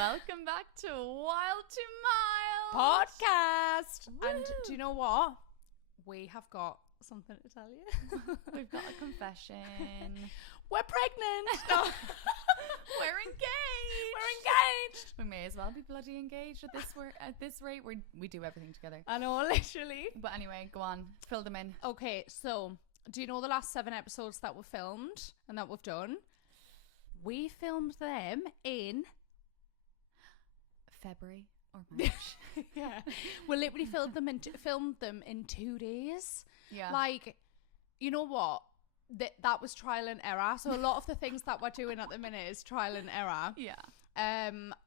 Welcome back to Wild to Mild podcast. Woo. And do you know what? We have got something to tell you. We've got a confession. We're pregnant. No. We're engaged. We're engaged. We may as well be bloody engaged at this rate. We do everything together. I know, literally. But anyway, go on. Fill them in. Okay, so do you know the last 7 episodes that were filmed and that we've done? We filmed them in February or March. Yeah. We literally filmed them in 2 days. Yeah. Like, you know what? That was trial and error. So a lot of the things that we're doing at the minute is trial and error. Yeah.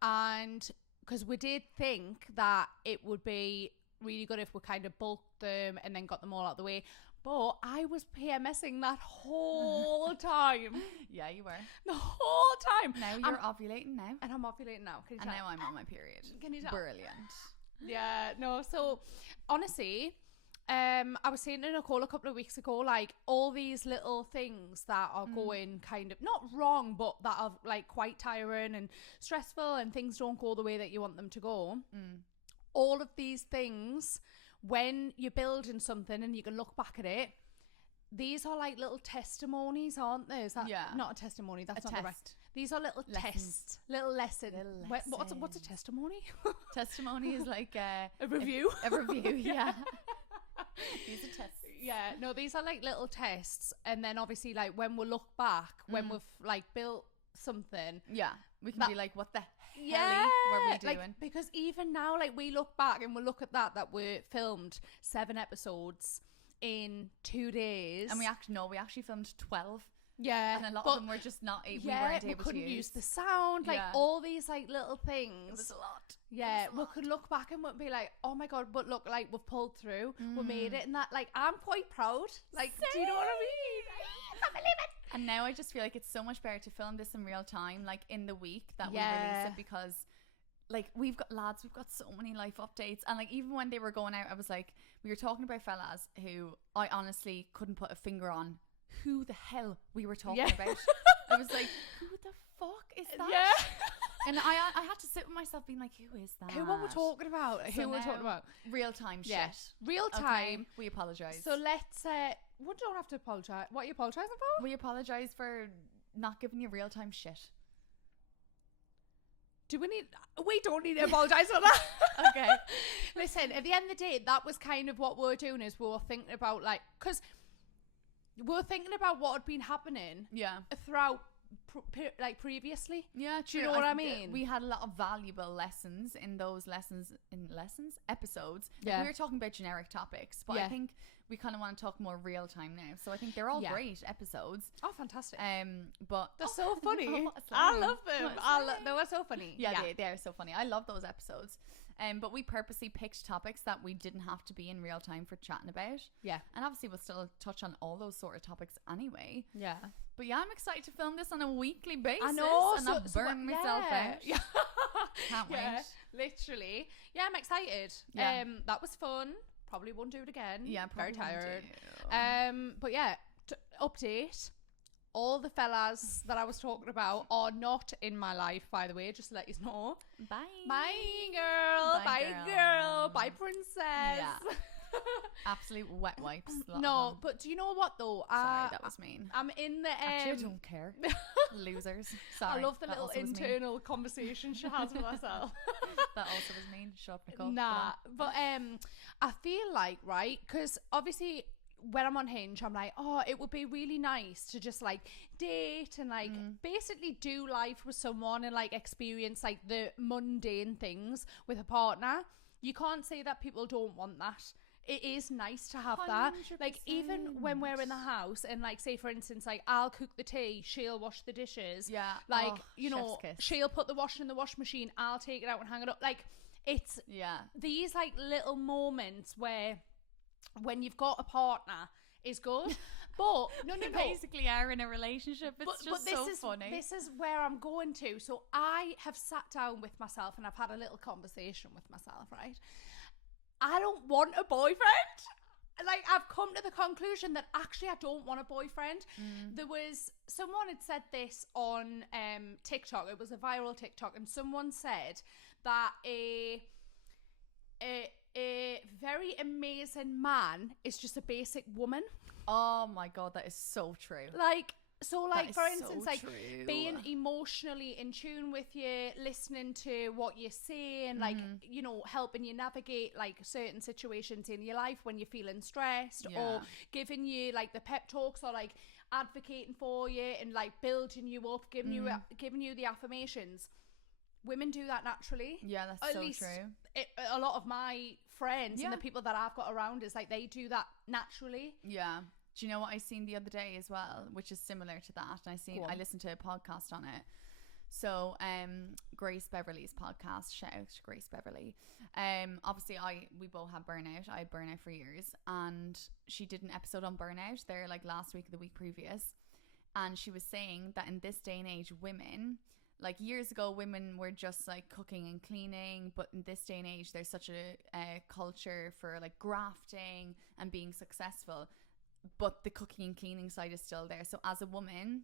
And because we did think that it would be really good if we kind of bulked them and then got them all out of the way. But I was PMSing that whole time. Yeah, you were. The whole time. Now you're ovulating now. And I'm ovulating now. Can you And tell? now I'm on my period. Can you tell? Brilliant. Yeah, no. So honestly, I was saying to Nicole a couple of weeks ago, like all these little things that are going kind of not wrong, but that are like quite tiring and stressful, and things don't go the way that you want them to go. All of these things, when you're building something and you can look back at it, these are like little testimonies, aren't they? Is that not a testimony? That's not the right. These are little tests, little lessons. What's a testimony? Testimony is like a review. A review, yeah. These are tests. Yeah, no, these are like little tests, and then obviously, like when we look back, when we've like built something, yeah, we can be like, what the hell were we doing? Like, because even now, like we look back and we look at that we filmed 7 episodes in 2 days, and we actually filmed 12. Yeah, and a lot of them were just not. We weren't able to couldn't use the sound. Like all these like little things. It was a lot. Yeah, we could look back and we'd be like, oh my god, but look, like we've pulled through, we made it, and that, like, I'm quite proud. Like, do you know what I mean? I can't believe it. And now I just feel like it's so much better to film this in real time, like in the week that we release it, because like we've got so many life updates, and like even when they were going out, I was like, we were talking about fellas who I honestly couldn't put a finger on who the hell we were talking about. I was like, who the fuck is that? Yeah. And I had to sit with myself being like, who is that? Who are we talking about? Who are we talking about? Real time shit. Real time. Okay, we apologise. So let's, we don't have to apologise. What are you apologising for? We apologise for not giving you real time shit. We don't need to apologise for that. Okay. Listen, at the end of the day, that was kind of what we were doing, is we were thinking about, like, because we were thinking about what had been happening throughout previously. Yeah, true. Do you know what I mean? We had a lot of valuable lessons in those episodes. Like, we were talking about generic topics, but I think we kind of want to talk more real time now. So I think they're all great episodes. Oh, fantastic. But they're so funny. I I love them. They were so funny. Yeah, they are so funny. I love those episodes. But we purposely picked topics that we didn't have to be in real time for chatting about. Yeah. And obviously we'll still touch on all those sort of topics anyway. Yeah. But yeah, I'm excited to film this on a weekly basis. I know. And not burn myself out. Yeah. Can't wait. Literally. Yeah, I'm excited. Yeah. That was fun. Probably won't do it again. Yeah, very tired. Do. But yeah, update. All the fellas that I was talking about are not in my life, by the way, just to let you know. Bye. Bye, girl. Bye, girl. Bye, princess. Yeah. Absolute wet wipes. No, but do you know what, though? Sorry, that was mean. I'm in the... Actually, I don't care. Losers. Sorry. I love the little internal conversation she has with herself. That also was mean. Shut up, Nicole. Nah, but I feel like, right, because obviously... when I'm on Hinge, I'm like, oh, it would be really nice to just like date and like basically do life with someone and like experience like the mundane things with a partner. You can't say that people don't want that. It is nice to have 100%. That. Like, even when we're in the house and like, say for instance, like I'll cook the tea, she'll wash the dishes. Yeah. Like, you know, she'll put the washing in the wash machine, I'll take it out and hang it up. Like, it's these like little moments where when you've got a partner is good, but no. Basically are in a relationship. It's just so funny. This is where I'm going to. So I have sat down with myself and I've had a little conversation with myself, right? I don't want a boyfriend. like, I've come to the conclusion that actually I don't want a boyfriend. There was someone had said this on TikTok. It was a viral TikTok, and someone said that a very amazing man is just a basic woman. Oh my God, that is so true. Like, so, like, for instance, so like, true. being emotionally in tune with you, listening to what you're saying, like, you know, helping you navigate, like, certain situations in your life when you're feeling stressed, or giving you, like, the pep talks, or, like, advocating for you and, like, building you up, giving you the affirmations. Women do that naturally. Yeah, that's At so least true. A lot of my friends and the people that I've got around is, like, they do that naturally. Yeah. Do you know what I seen the other day as well, which is similar to that? And I listened to a podcast on it. So, Grace Beverly's podcast, shout out to Grace Beverly. Obviously we both have burnout. I had burnout for years, and she did an episode on burnout there, like, last week or the week previous. And she was saying that in this day and age, women, like, years ago, women were just, like, cooking and cleaning, but in this day and age, there's such a culture for, like, grafting and being successful. But the cooking and cleaning side is still there. So as a woman,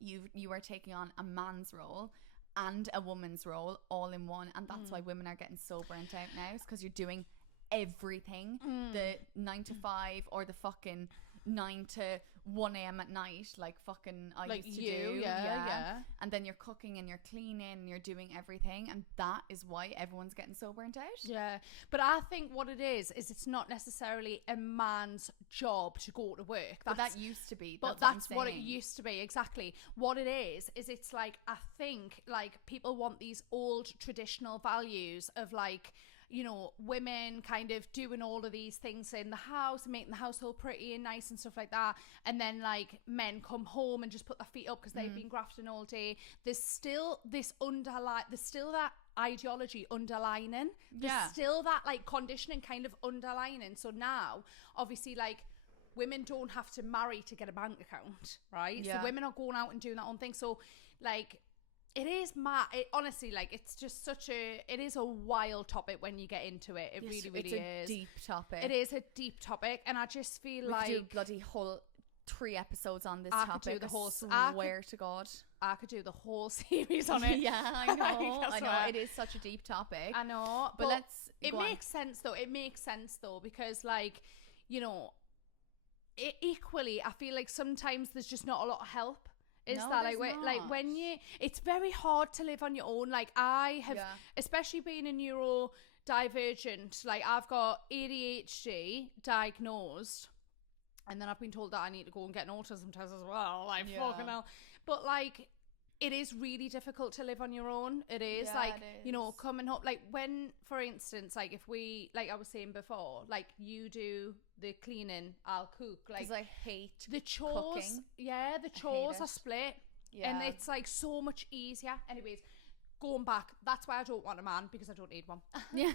you are taking on a man's role and a woman's role all in one, and that's why women are getting so burnt out now. It's because you're doing everything, the 9 to 5 or the fucking 9 to 1 a.m. at night, like fucking I like used to you, do. yeah. And then you're cooking and you're cleaning and you're doing everything, and that is why everyone's getting so burnt out. Yeah, but I think what it is it's not necessarily a man's job to go to work. But that used to be. But that's what it used to be, exactly. What it is it's like, I think, like, people want these old traditional values of, like, you know, women kind of doing all of these things in the house and making the household pretty and nice and stuff like that, and then, like, men come home and just put their feet up because they've been grafting all day. There's still this there's still that ideology underlining. There's still that, like, conditioning kind of underlining. So now, obviously, like, women don't have to marry to get a bank account, right? So women are going out and doing their own thing. So, like, it is honestly, like, it's just it is a wild topic when you get into it. It really it's a deep topic. It is a deep topic, and I just feel we like could do a bloody whole 3 episodes on this topic. Could do the whole, swear to God, I could do the whole series on it. Yeah, I know. I know it is such a deep topic. I know, but it makes sense though. It makes sense though, because, like, you know, equally, I feel like sometimes there's just not a lot of help. When it's very hard to live on your own. Like, I have, especially being a neurodivergent, like, I've got ADHD diagnosed, and then I've been told that I need to go and get an autism test as well. Like, fucking hell. But, like, it is really difficult to live on your own. It is, like, it is. You know, coming home, like, when, for instance, like, if we, like I was saying before, like, you do the cleaning, I'll cook. Like, because I hate the chores. Cooking. Yeah, the chores are split. Yeah. And it's, like, so much easier. Anyways, going back, that's why I don't want a man, because I don't need one. Yeah.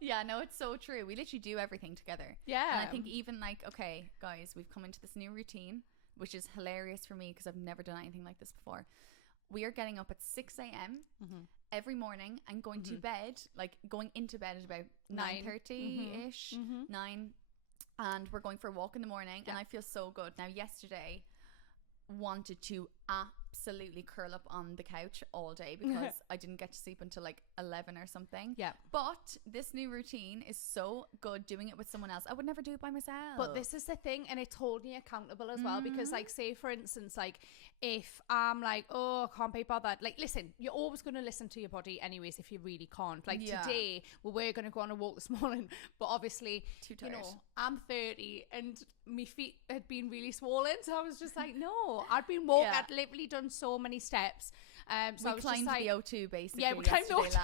Yeah, no, it's so true. We literally do everything together. Yeah. And I think even, like, okay, guys, we've come into this new routine, which is hilarious for me because I've never done anything like this before. We are getting up at 6 a.m. Every morning and going to bed, like, going into bed at about 9:30-ish, 9, and we're going for a walk in the morning, and I feel so good. Now, yesterday, wanted to absolutely curl up on the couch all day because I didn't get to sleep until, like, 11 or something. Yeah. But this new routine is so good doing it with someone else. I would never do it by myself. But this is the thing, and it's holding you accountable as well, because, like, say, for instance, like, if I'm like, oh, I can't be bothered. Like, listen, you're always going to listen to your body anyways if you really can't. Like, today, we were going to go on a walk this morning, but obviously, you know, I'm 30 and my feet had been really swollen, so I was just like, no, I'd been walking, I'd literally done so many steps. So we climbed the O2 basically. Yeah, we climbed the O2.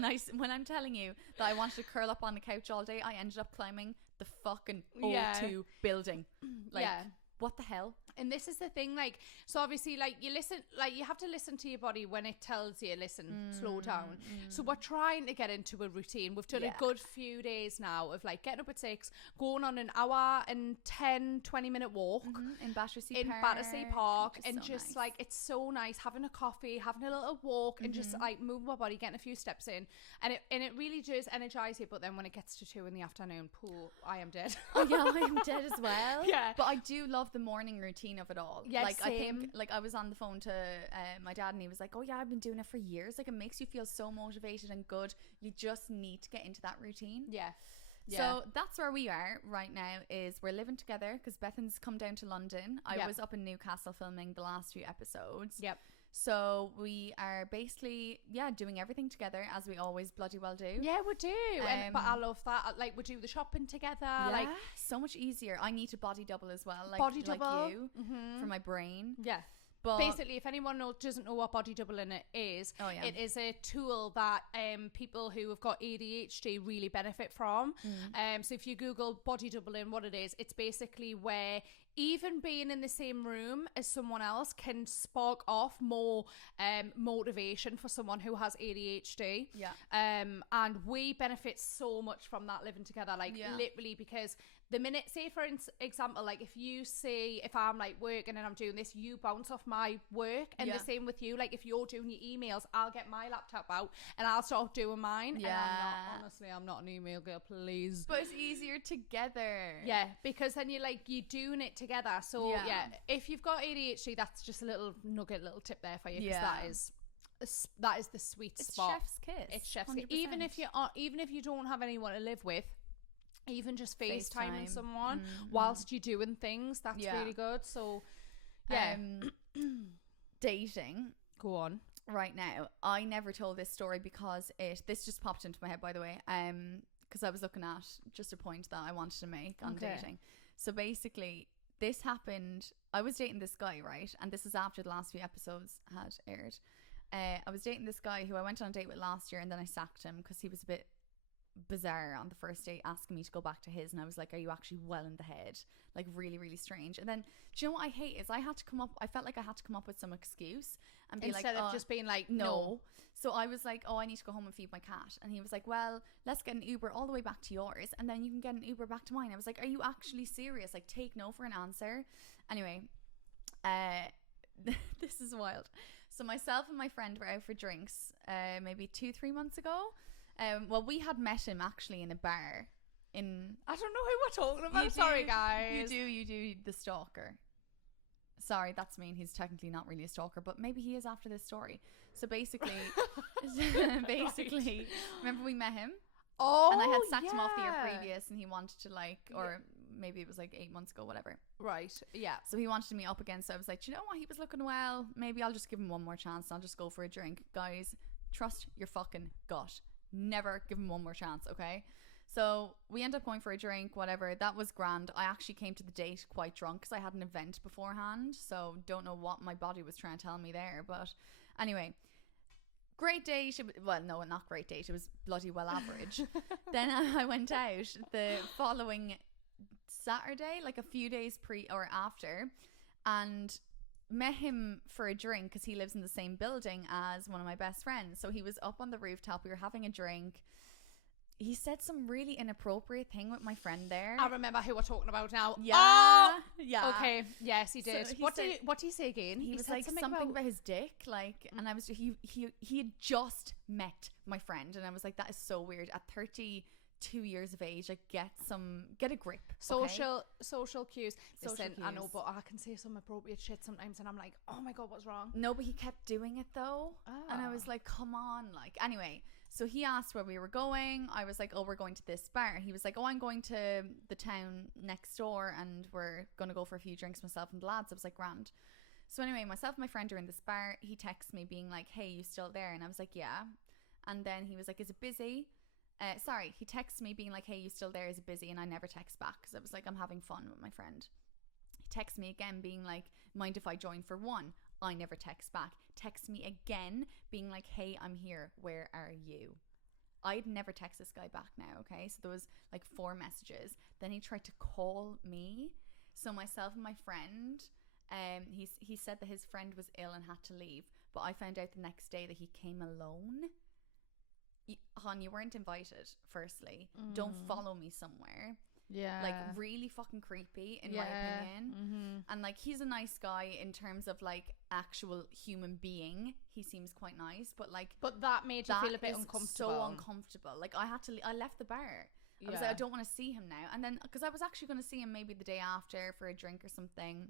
Lads, when I'm telling you that I wanted to curl up on the couch all day, I ended up climbing the fucking O2 building. Like, what the hell? And this is the thing, like, so obviously, like, you listen, like, you have to listen to your body when it tells you, listen, slow down. So we're trying to get into a routine. We've done a good few days now of, like, getting up at 6, going on an hour and 10, 20-minute walk in Battersea Park, and so just nice. like, it's so nice having a coffee, having a little walk, and just like moving my body, getting a few steps in, and it really does energize you. But then when it gets to 2 in the afternoon, I am dead. Oh yeah, I am dead as well. Yeah, but I do love the morning routine of it all. Yeah, like same. I think, like, I was on the phone to my dad, and he was like, oh yeah, I've been doing it for years. Like, it makes you feel so motivated and good. You just need to get into that routine. Yeah. So that's where we are right now, is we're living together because Bethan's come down to London. I was up in Newcastle filming the last few episodes. Yep. So we are basically, doing everything together, as we always bloody well do. Yeah, we do. But I love that. Like, we do the shopping together. Yeah, like, so much easier. I need to body double as well. Like, body double. Like you, for my brain. Yeah. But basically, if anyone doesn't know what body doubling is, it is a tool that people who have got ADHD really benefit from. So if you Google body doubling, what it is, it's basically where even being in the same room as someone else can spark off more motivation for someone who has ADHD. Yeah. And we benefit so much from that living together, like literally, because the minute, say for example, like if I'm like working and I'm doing this, you bounce off my work, and the same with you. Like, if you're doing your emails, I'll get my laptop out and I'll start doing mine. Yeah. And I'm not an email girl, please. But it's easier together. Yeah, because then you're doing it together. So if you've got ADHD, that's just a little nugget, little tip there for you, because that is the sweet spot. Chef's kiss. It's chef's 100%. kiss. Even if you don't have anyone to live with, even just FaceTiming someone whilst you're doing things, that's really good. So dating, go on. Right now, I never told this story because this just popped into my head, by the way, because I was looking at just a point that I wanted to make on dating. So basically, this happened, I was dating this guy, right? And this is after the last few episodes had aired. I was dating this guy who I went on a date with last year, and then I sacked him because he was a bit bizarre on the first date, asking me to go back to his, and I was like, are you actually well in the head? Like, really, really strange. And then, do you know what I hate is I felt like I had to come up with some excuse and be instead of just being like, no. So I was like, I need to go home and feed my cat. And he was like, well, let's get an Uber all the way back to yours, and then you can get an Uber back to mine. I was like, are you actually serious? Like, take no for an answer. Anyway, this is wild. So myself and my friend were out for drinks maybe 2-3 months ago. Well, we had met him actually in a bar in... I don't know who we're talking about. Sorry, guys. You do the stalker. Sorry, that's mean. He's technically not really a stalker, but maybe he is after this story. So basically, remember we met him? Oh, and I had sacked him off the year previous, and he wanted to maybe it was like 8 months ago, whatever. Right, yeah. So he wanted to meet up again. So I was like, you know what? He was looking well. Maybe I'll just give him one more chance. I'll just go for a drink. Guys, trust your fucking gut. Never give him one more chance, okay? So we end up going for a drink, whatever. That was grand. I actually came to the date quite drunk because I had an event beforehand, so don't know what my body was trying to tell me there. But anyway, great date. Well, no, not great date. It was bloody well average. Then I went out the following Saturday, like a few days pre or after, and met him for a drink because he lives in the same building as one of my best friends. So he was up on the rooftop. We were having a drink. He said some really inappropriate thing with my friend there. I remember who we're talking about now. Yeah. Oh! Yeah. Okay. Yes, he did. So what did he say again? He was like something about his dick, like, and I was he had just met my friend, and I was like, that is so weird. At 32 years of age, like, get a grip. Social cues. Listen, cues. I know, but I can say some appropriate shit sometimes, and I'm like, oh my god, what's wrong? No, but he kept doing it though, and I was like, come on, like, anyway. So he asked where we were going. I was like, oh, we're going to this bar. He was like, oh, I'm going to the town next door, and we're going to go for a few drinks, myself and the lads. I was like, grand. So anyway, myself and my friend are in this bar. He texts me being like, hey, you still there? And I was like, yeah. And then he was like, is it busy? He texts me being like, hey, you still there? Is it busy? And I never text back because I was like, I'm having fun with my friend. He texts me again being like, mind if I join for one? I never text back. Text me again being like, hey, I'm here. Where are you? I'd never text this guy back now, okay? So there was like 4 messages. Then he tried to call me. So myself and my friend he said that his friend was ill and had to leave, but I found out the next day that he came alone. Hon, you weren't invited, firstly. Don't follow me somewhere. Yeah. Like, really fucking creepy, in my opinion. And, like, he's a nice guy in terms of, like, actual human being. He seems quite nice, but, like... But that made you feel a bit uncomfortable. So uncomfortable. Like, I left the bar. I was like, I don't want to see him now. And then, because I was actually going to see him maybe the day after for a drink or something.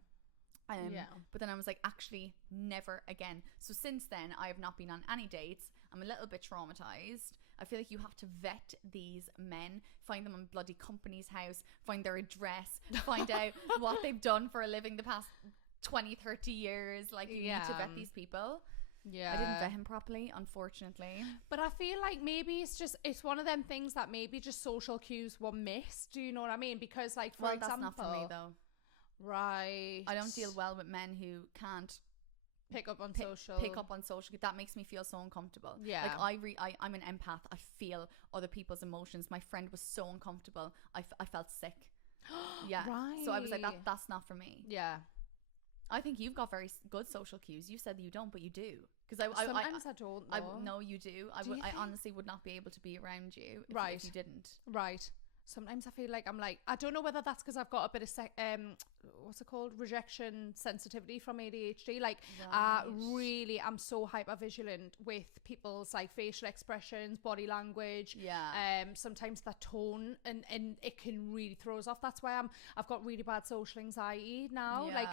But then I was like, actually, never again. So since then, I have not been on any dates. I'm a little bit traumatized. I feel like you have to vet these men, find them on bloody company's house, find their address, find out what they've done for a living the past 20, 30 years. Like, you need to vet these people. Yeah. I didn't vet him properly, unfortunately. But I feel like maybe it's one of them things that maybe just social cues were missed. Do you know what I mean? Because, like, for example... that's not for me, though. Right. I don't deal well with men who can't pick up on social. That makes me feel so uncomfortable. Yeah. Like, I'm an empath. I feel other people's emotions. My friend was so uncomfortable. I felt sick. Yeah. Right. So I was like, that's not for me. Yeah. I think you've got very good social cues. You said that you don't, but you do. Because sometimes I don't. No, you do. I honestly would not be able to be around you if you didn't. Right. Sometimes I feel like I'm like, I don't know whether that's because I've got a bit of what's it called, rejection sensitivity from ADHD. Like, I'm so hyper vigilant with people's like facial expressions, body language. Yeah. Sometimes that tone and it can really throw us off. That's why I've got really bad social anxiety now. Yeah. Like,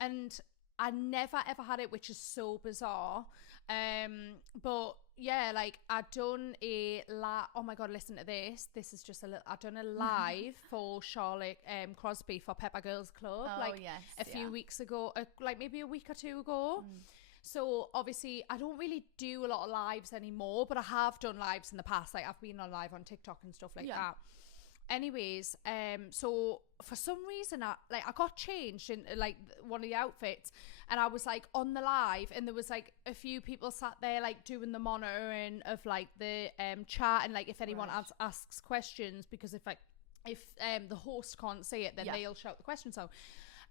and I never ever had it, which is so bizarre. But yeah, like, I done oh my god, listen to this. This is just I done a live for Charlotte Crosby for Pepper Girls Club a few weeks ago, like maybe a week or two ago. So obviously I don't really do a lot of lives anymore, but I have done lives in the past. Like, I've been on live on TikTok and stuff like that. Anyways, so for some reason I got changed in like one of the outfits, and I was like on the live, and there was like a few people sat there like doing the monitoring of like the chat, and like if anyone asks questions, because if the host can't see it, then they'll shout the questions out.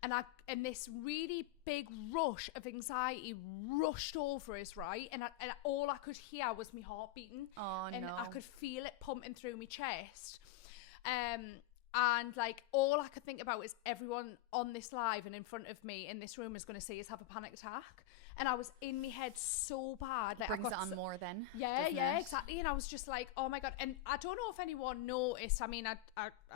And this really big rush of anxiety rushed over us, right? And all I could hear was my heart beating. Oh, and no. I could feel it pumping through my chest. And like all I could think about is everyone on this live and in front of me in this room is going to see us have a panic attack. And I was in my head so bad. Like, brings it on more then. Yeah, exactly. And I was just like, oh my god. And I don't know if anyone noticed. I mean, I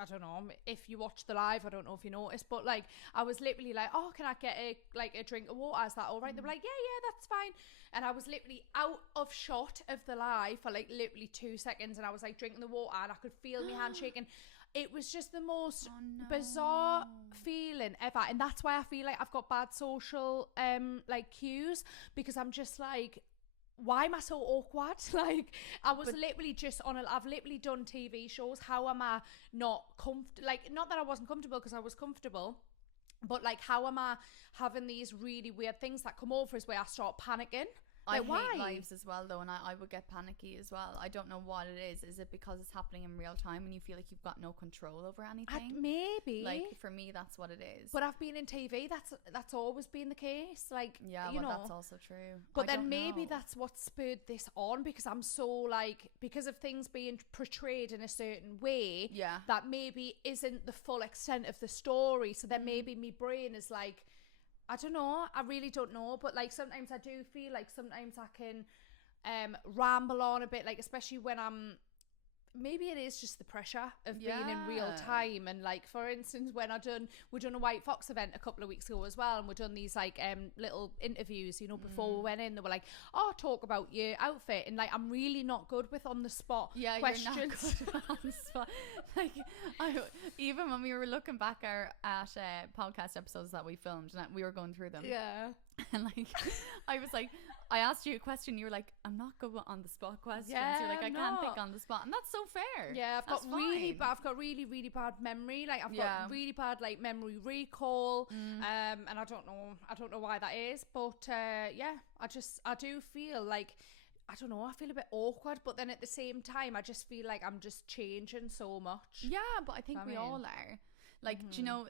don't know if you watched the live. I don't know if you noticed, but like I was literally like, oh, can I get a drink of water? Is that all right? They were like, yeah, that's fine. And I was literally out of shot of the live for like literally 2 seconds, and I was like drinking the water, and I could feel my hand shaking. It was just the most bizarre feeling ever, and that's why I feel like I've got bad social like cues, because I'm just like, why am I so awkward? Like, I was literally just I've literally done TV shows. How am I not comfortable? Like, not that I wasn't comfortable, because I was comfortable, but like, how am I having these really weird things that come over us where I start panicking? Like, I hate lives as well, though, and I would get panicky as well. I don't know what it is. Is it because it's happening in real time and you feel like you've got no control over anything? Maybe. Like, for me, that's what it is. But I've been in TV. That's always been the case. Like, yeah, you know, that's also true. But then maybe that's what spurred this on, because I'm so like, because of things being portrayed in a certain way, that maybe isn't the full extent of the story. So then maybe my brain is like, I don't know. I really don't know. But like, sometimes I do feel like sometimes I can ramble on a bit, like, especially when maybe it is just the pressure of being in real time. And like, for instance, when we done a White Fox event a couple of weeks ago as well, and we done these like little interviews, you know, before we went in. They were like, oh, talk about your outfit, and like, I'm really not good with on the spot questions. You're not good on the spot. Like, even when we were looking back at podcast episodes that we filmed, and we were going through them, and like, I was like, I asked you a question, you were like, I'm not good with on the spot questions. You're like, I can't think on the spot, and that's so fair. Yeah, I've got really, really bad memory. Like, I've got really bad like memory recall, and I don't know why that is, but I do feel like, I don't know, I feel a bit awkward, but then at the same time, I just feel like I'm just changing so much. Yeah, but I think we all are. Like, do you know,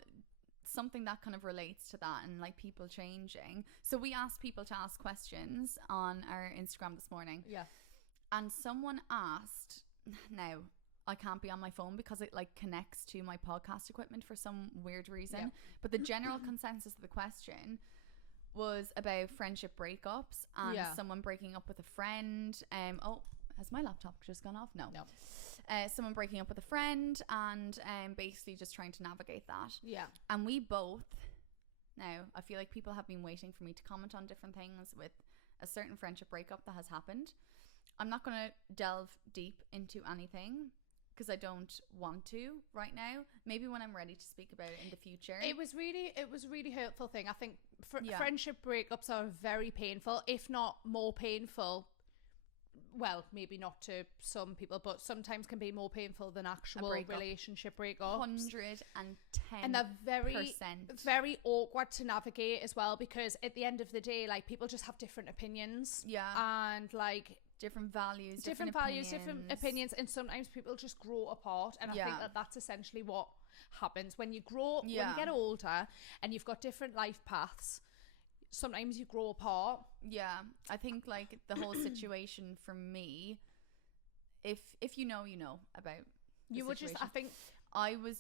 something that kind of relates to that, and like people changing. So we asked people to ask questions on our Instagram this morning. Yeah. And someone asked, now I can't be on my phone because it like connects to my podcast equipment for some weird reason. Yeah. But the general consensus of the question was about friendship breakups and someone breaking up with a friend. Oh, has my laptop just gone off? No. Someone breaking up with a friend and basically just trying to navigate that. Yeah. And we both, now I feel like people have been waiting for me to comment on different things with a certain friendship breakup that has happened. I'm not going to delve deep into anything because I don't want to right now. Maybe when I'm ready to speak about it in the future. It was really hurtful thing. I think friendship breakups are very painful, if not more painful. Well, maybe not to some people, but sometimes can be more painful than actual relationship breakups. 110%. And they're very awkward to navigate as well, because at the end of the day, like, people just have different opinions. Yeah. And like different values, different opinions, and sometimes people just grow apart. And I think that that's essentially what happens when you grow, when you get older and you've got different life paths. Sometimes you grow apart. Yeah, I think like the whole situation for me, if you know about you would just, I think I was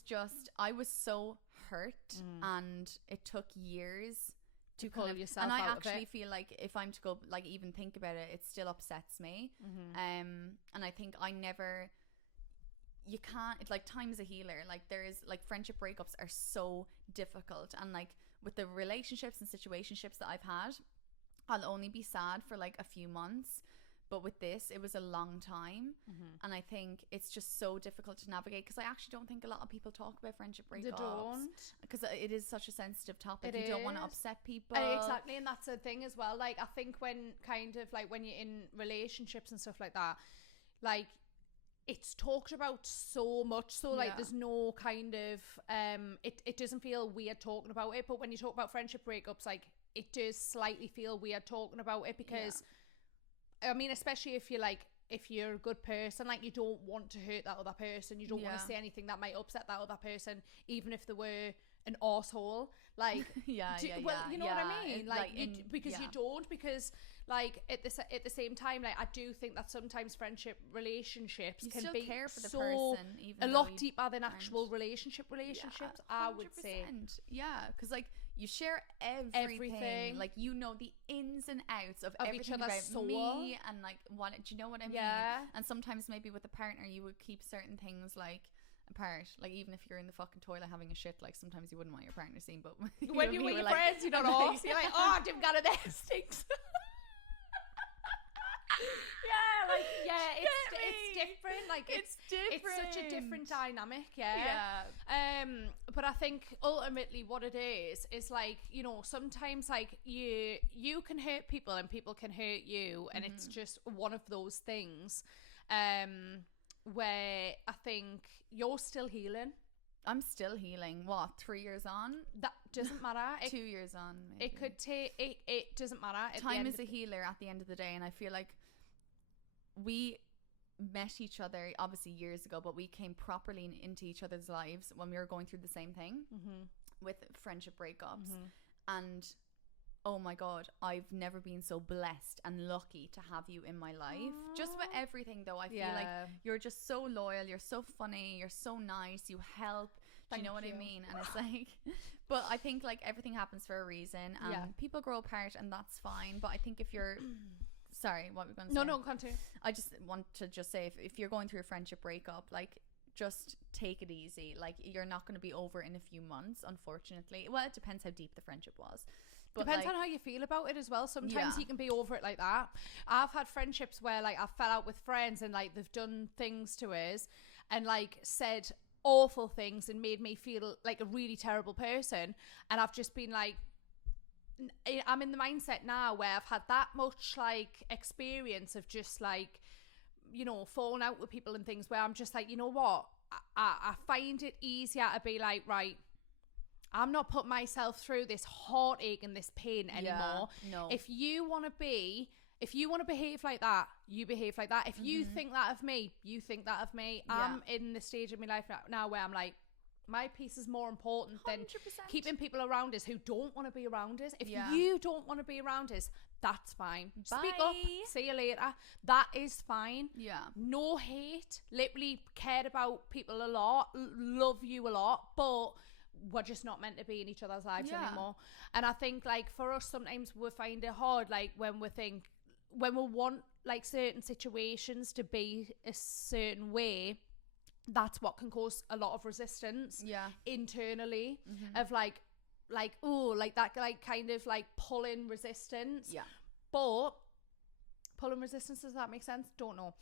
so hurt, and it took years to pull yourself and out I of actually it. feel like if I'm to go like even think about it, it still upsets me. And I think you can't, it's like time is a healer. Like there is like friendship breakups are so difficult, and like with the relationships and situationships that I've had, I'll only be sad for like a few months, but with this it was a long time. And I think it's just so difficult to navigate because I actually don't think a lot of people talk about friendship breakups. They don't, because it is such a sensitive topic. You don't want to upset people. Exactly. And that's the thing as well, like I think when kind of like when you're in relationships and stuff like that, like it's talked about so much, so like there's no kind of it doesn't feel weird talking about it. But when you talk about friendship breakups, like it does slightly feel weird talking about it, because I mean, especially if you're a good person, like you don't want to hurt that other person, you don't want to say anything that might upset that other person, even if they were an arsehole, like you know what I mean, because you don't, because like at the same time, like I do think that sometimes relationships you can still be care for the so person, even a lot deeper than actual relationships. I would say, because like you share everything, like you know the ins and outs of everything about me, and like what, do you know what I mean? And sometimes maybe with a partner you would keep certain things like apart, like even if you're in the fucking toilet having a shit, like sometimes you wouldn't want your partner seen, but when you're with your friends, you don't know. You're like, oh, I didn't got it there, stinks. It's different. Like it's different. It's such a different dynamic. But I think ultimately what it is like, you know, sometimes like you can hurt people and people can hurt you, and it's just one of those things where I think you're still healing. I'm still healing. What, 3 years on? That doesn't matter. 2 years on, maybe. It could take it doesn't matter. Time is a healer at the end of the day, and I feel like we met each other obviously years ago, but we came properly into each other's lives when we were going through the same thing with friendship breakups. And oh my god, I've never been so blessed and lucky to have you in my life. Just with everything though, I feel like you're just so loyal, you're so funny, you're so nice, you help. Do you know what I mean? And it's like, but I think like everything happens for a reason, and people grow apart, and that's fine. But I think if you're sorry, what were we going to say? No, continue. I just want to just say, if you're going through a friendship breakup, like just take it easy. Like you're not going to be over in a few months, unfortunately. Well, it depends how deep the friendship was. But depends like, on how you feel about it as well. Sometimes you can be over it like that. I've had friendships where like I fell out with friends, and like they've done things to us and like said awful things and made me feel like a really terrible person, and I've just been like, I'm in the mindset now where I've had that much like experience of just like, you know, falling out with people and things, where I'm just like, you know what, I find it easier to be like, right, I'm not putting myself through this heartache and this pain anymore. No. If you want to behave like that, you behave like that. If you think that of me, you think that of me. I'm in the stage of my life now where I'm like, my peace is more important than 100%. keeping people around us who don't want to be around us. If Yeah. you don't want to be around us, that's fine. Bye. Speak up. See you later. That is fine. Yeah. No hate. Literally cared about people a lot. Love you a lot. But we're just not meant to be in each other's lives Yeah. anymore. And I think, like, for us, sometimes we find it hard, like, when we want, like, certain situations to be a certain way. That's what can cause a lot of resistance internally of like oh, like that, like, kind of like pulling resistance. Yeah. But pulling resistance, does that make sense? Don't know.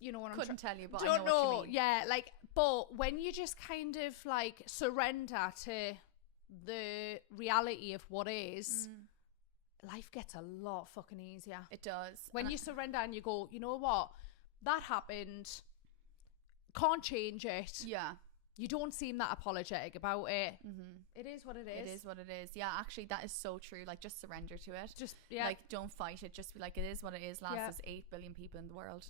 You know what Couldn't tell you, but don't I know what you mean. Yeah, like, but when you just kind of like surrender to the reality of what is, life gets a lot fucking easier. It does. When you surrender and you go, you know what, that happened. Can't change it. Yeah. You don't seem that apologetic about it. It is what it is. It is what it is. Yeah, actually, that is so true. Like, just surrender to it. Just, like, don't fight it. Just be like, it is what it is, lads. There's 8 billion people in the world.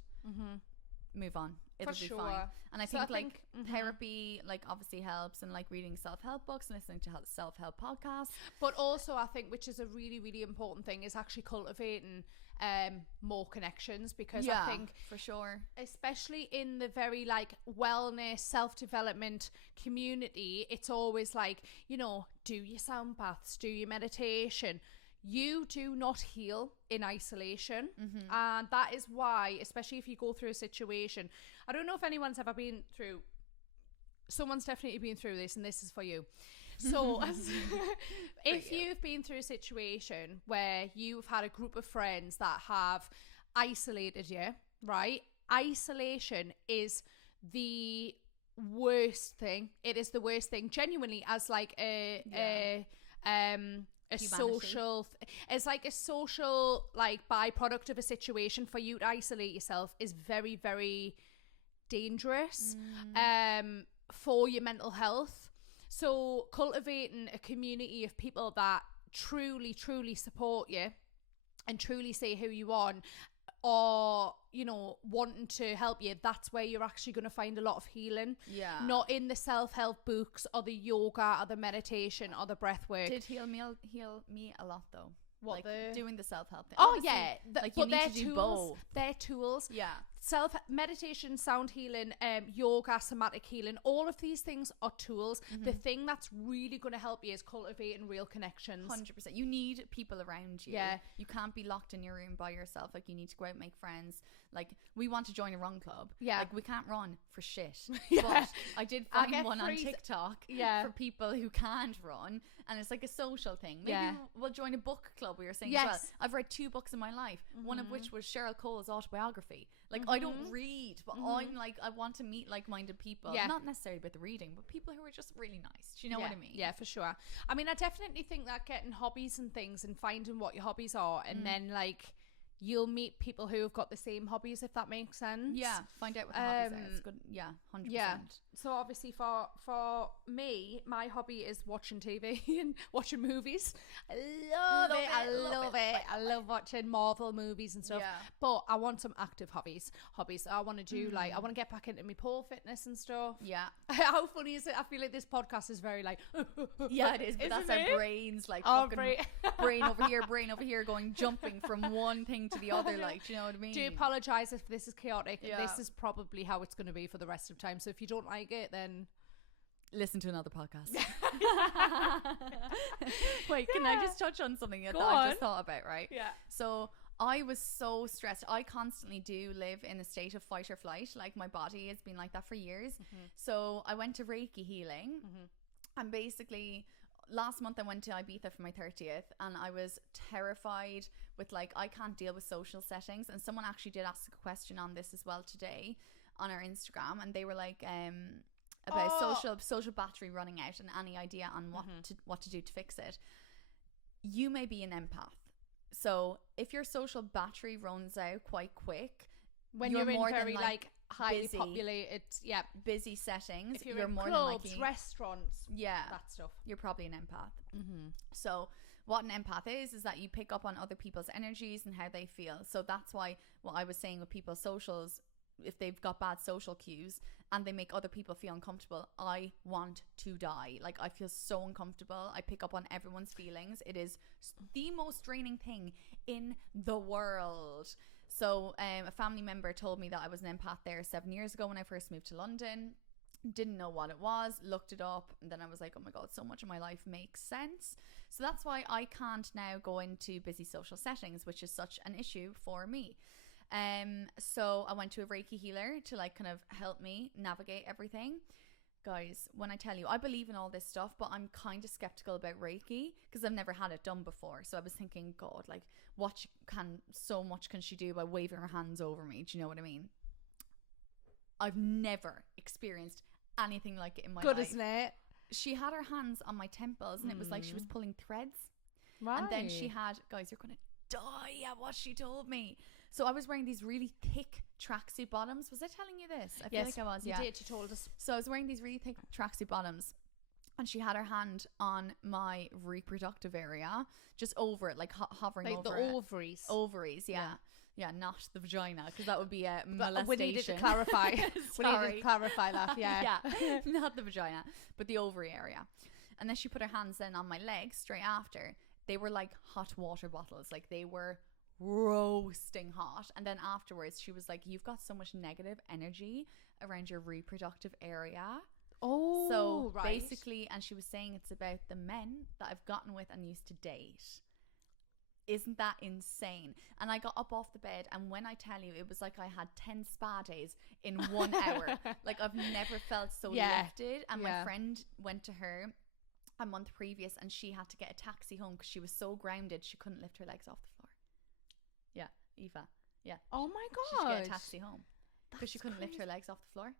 Move on. It'll be fine. And I think therapy, like, obviously helps, and like reading self-help books and listening to self-help podcasts. But also, I think, which is a really, really important thing, is actually cultivating more connections, because I think, for sure, especially in the very like wellness, self-development community, it's always like, you know, do your sound baths, do your meditation. You do not heal in isolation. And that is why, especially if you go through a situation, I don't know if anyone's ever been through, someone's definitely been through this, and this is for you. So if you've been through a situation where you've had a group of friends that have isolated you, right? Isolation is the worst thing. It is the worst thing, genuinely, as like a social it's like a social like byproduct of a situation. For you to isolate yourself is very, very dangerous for your mental health. So cultivating a community of people that truly, truly support you and truly see who you are, or, you know, wanting to help you, that's where you're actually going to find a lot of healing. Yeah. Not in the self-help books or the yoga or the meditation or the breath work. Did heal me a lot, though. What, like doing the self-help thing. Oh, yeah. Like, you need to do both. They're tools. Yeah. Meditation, sound healing, yoga, somatic healing, all of these things are tools. The thing that's really going to help you is cultivating real connections. 100%. You need people around you. Yeah. You can't be locked in your room by yourself. Like, you need to go out and make friends. Like, we want to join a run club. Yeah. Like, we can't run for shit. But I did find one on TikTok for people who can't run, and it's like a social thing. Maybe we'll join a book club, we were saying as well. I've read 2 books in my life, one of which was Cheryl Cole's autobiography. Like, I don't read, but I'm like, I want to meet like-minded people. Yeah. Not necessarily with the reading, but people who are just really nice. Do you know what I mean? Yeah, for sure. I mean, I definitely think that getting hobbies and things and finding what your hobbies are, and then like you'll meet people who have got the same hobbies, if that makes sense. Yeah, find out what the hobbies are. It's good. Yeah, 100%. Yeah. So obviously for me, my hobby is watching TV and watching movies. I love it. I love watching Marvel movies and stuff. Yeah. But I want some active hobbies. I want to do like, I want to get back into my pole fitness and stuff. Yeah. How funny is it? I feel like this podcast is very like yeah, it is, but that's our brains like fucking brain over here going jumping from one thing to the other, like, do you know what I mean? Do apologize if this is chaotic. This is probably how it's going to be for the rest of time, so if you don't like it, then listen to another podcast. Wait, can I just touch on something that I just thought about, right? Yeah. So I was so stressed. I constantly do live in a state of fight or flight. Like, my body has been like that for years. So I went to Reiki healing, and basically last month I went to Ibiza for my 30th, and I was terrified with, like, I can't deal with social settings. And someone actually did ask a question on this as well today on our Instagram, and they were like about social battery running out, and any idea on what to do to fix it. You may be an empath, so if your social battery runs out quite quick when you're in very like highly populated busy settings, if you're in more clubs, than likely restaurants, that stuff, you're probably an empath. So what an empath is that you pick up on other people's energies and how they feel. So that's why what I was saying with people's socials, if they've got bad social cues and they make other people feel uncomfortable, I want to die. Like, I feel so uncomfortable. I pick up on everyone's feelings. It is the most draining thing in the world. So a family member told me that I was an empath there 7 years ago when I first moved to London. Didn't know what it was, looked it up, and then I was like, oh my god, so much of my life makes sense. So that's why I can't now go into busy social settings, which is such an issue for me. So I went to a Reiki healer to like kind of help me navigate everything. Guys, when I tell you, I believe in all this stuff, but I'm kind of skeptical about Reiki because I've never had it done before. So I was thinking, God, like so much can she do by waving her hands over me? Do you know what I mean? I've never experienced anything like it in my life. Good, isn't it? She had her hands on my temples and it was like she was pulling threads. Right. And then she had, guys, you're going to die at what she told me. So I was wearing these really thick tracksuit bottoms. Was I telling you this? I feel like I was, yeah. You did, you told us. So I was wearing these really thick tracksuit bottoms and she had her hand on my reproductive area, just over it, like hovering like over the it. ovaries. Ovaries, yeah. Yeah, not the vagina, because that would be a molestation. We needed to clarify. We needed to clarify that, yeah. Yeah, not the vagina, but the ovary area. And then she put her hands then on my legs straight after. They were like hot water bottles. Like, they were roasting hot. And then afterwards, she was like, you've got so much negative energy around your reproductive area. Oh, so right. basically, and she was saying it's about the men that I've gotten with and used to date. Isn't that insane? And I got up off the bed, and when I tell you, it was like I had 10 spa days in 1 hour. Like, I've never felt so lifted. And my friend went to her a month previous, and she had to get a taxi home because she was so grounded she couldn't lift her legs off the floor. Yeah, Eva. Yeah. Oh my god. She had to get a taxi home because she couldn't lift her legs off the floor.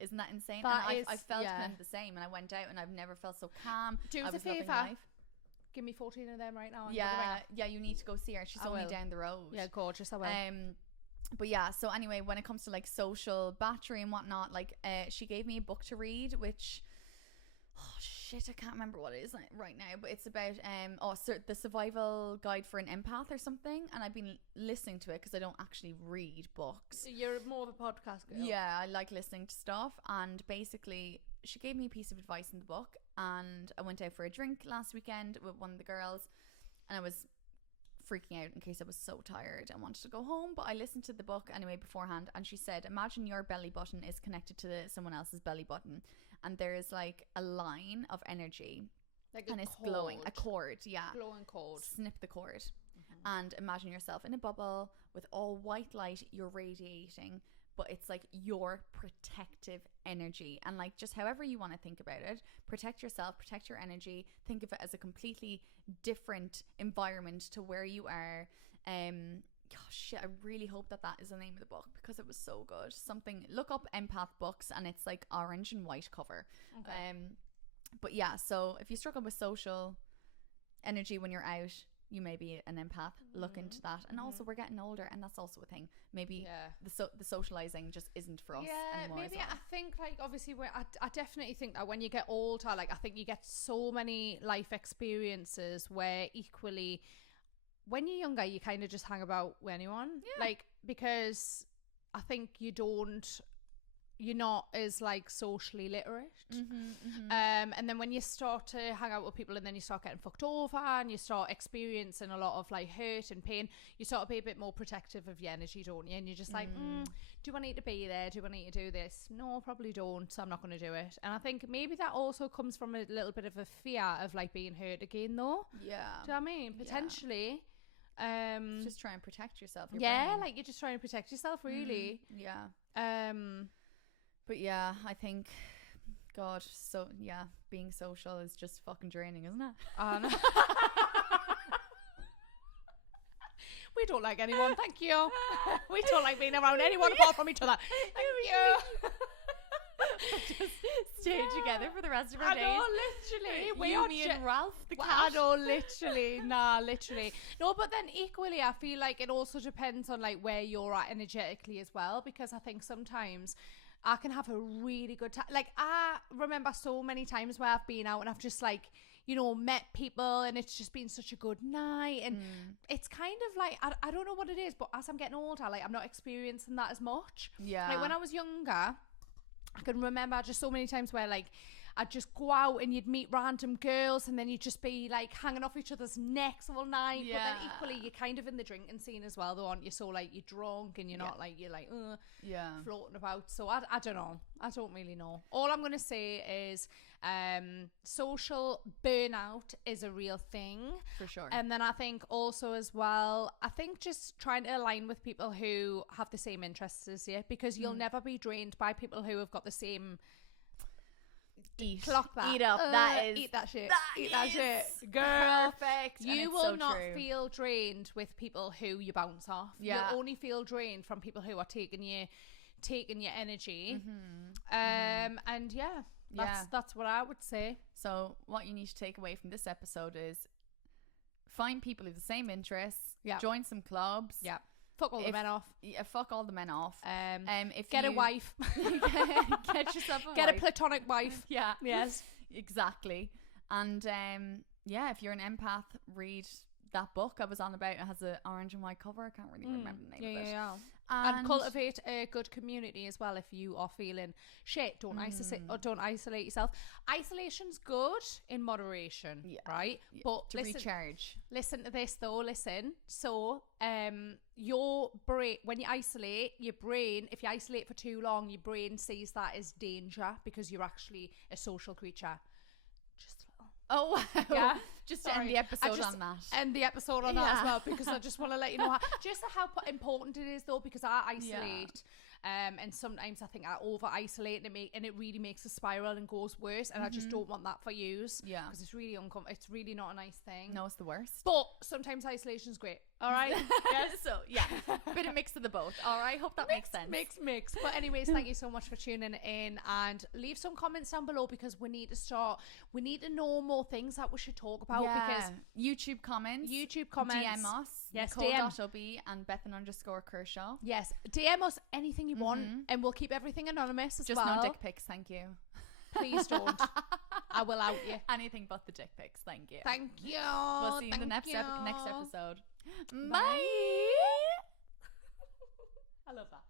Isn't that insane? That and I felt kind of the same, and I went out and I've never felt so calm. Do us a favour. Give me 14 of them right now. Yeah, you need to go see her. She's only down the road. Yeah, gorgeous. I will. But yeah, so anyway, when it comes to like social battery and whatnot, like she gave me a book to read, which I can't remember what it is right now, but it's about the survival guide for an empath or something, and I've been listening to it because I don't actually read books. You're more of a podcast girl. Yeah, I like listening to stuff, and basically she gave me a piece of advice in the book, and I went out for a drink last weekend with one of the girls, and I was freaking out in case I was so tired and wanted to go home, but I listened to the book anyway beforehand, and she said, imagine your belly button is connected to someone else's belly button, and there is like a line of energy, like and it's glowing, a cord, glowing cord. Snip the cord, and imagine yourself in a bubble with all white light you're radiating, but it's like your protective energy, and like just however you want to think about it, protect yourself, protect your energy, think of it as a completely different environment to where you are. I really hope that is the name of the book because it was so good. Look up Empath books, and it's like orange and white cover. Okay. But yeah, so if you struggle with social energy when you're out, you may be an empath. Look into that. And also, we're getting older, and that's also a thing. Maybe the socializing just isn't for us anymore. Maybe I think like obviously I definitely think that when you get older, like I think you get so many life experiences where equally when you're younger you kind of just hang about with anyone, like because I think you're not as like socially literate. And then when you start to hang out with people and then you start getting fucked over and you start experiencing a lot of like hurt and pain, you start to be a bit more protective of your energy, don't you? And you're just like, do I need to be there? Do I need to do this? No, probably don't, so I'm not going to do it. And I think maybe that also comes from a little bit of a fear of like being hurt again though. Yeah. Do you know what I mean? Potentially. Just try and protect yourself. Brain. Like you're just trying to protect yourself really. But yeah, I think, God, so yeah, being social is just fucking draining, isn't it? We don't like anyone, thank you. We don't like being around anyone apart from each other. Thank you. Just stay together for the rest of our days. I know, literally. Me and Ralph, the cat. I know, literally. Literally. No, but then equally, I feel like it also depends on like where you're at energetically as well, because I think sometimes I can have a really good time. Like I remember so many times where I've been out and I've just like, met people and it's just been such a good night. And it's kind of like, I don't know what it is, but as I'm getting older, like I'm not experiencing that as much. Yeah. Like when I was younger, I can remember just so many times where like I'd just go out and you'd meet random girls and then you'd just be like hanging off each other's necks all night. Yeah. But then equally you're kind of in the drinking scene as well though, aren't you? So like you're drunk and you're not like, you're like floating about. So I don't know. I don't really know. All I'm going to say is social burnout is a real thing. For sure. And then I think also as well, I think just trying to align with people who have the same interests as you, because you'll never be drained by people who have got the same... Clock that. Eat up. Eat that shit. Eat that shit. Girl. Perfect. You will not feel drained with people who you bounce off. Yeah. You'll only feel drained from people who are taking your energy. And that's what I would say. So what you need to take away from this episode is find people with the same interests. Yeah. Join some clubs. Yeah. Fuck all the men off. Yeah, fuck all the men off. If Get a wife. Get yourself a Get wife. a platonic wife. Yeah. Yes. Exactly. And if you're an empath, read that book I was on about. It has an orange and white cover. I can't really remember the name of it. Yeah. And cultivate a good community as well. If you are feeling shit, don't isolate yourself. Isolation's good in moderation, right? Yeah. But to recharge. Listen to this though. So, your brain, when you isolate, your brain, if you isolate for too long, your brain sees that as danger because you're actually a social creature. Oh, wow. Yeah. Just to end the episode on that. End the episode on that as well, because I just want to let you know how important it is though, because I isolate. And sometimes I think I over isolate and it really makes a spiral and goes worse, and I just don't want that for yous. Yeah, because it's really it's really not a nice thing. No, it's the worst. But sometimes isolation's great. All right. Yes. So bit of mix of the both. All right. Hope that makes sense. Mix. But anyways, thank you so much for tuning in, and leave some comments down below, because we need to know more things that we should talk about. Because YouTube comments, DM us. Yes, Nicole.ob and Bethan_Kershaw. Yes, DM us anything you want, and we'll keep everything anonymous as well. Just no dick pics, thank you. Please don't. I will out you. Anything but the dick pics, thank you. Thank you. We'll see you in the next episode. Bye. I love that.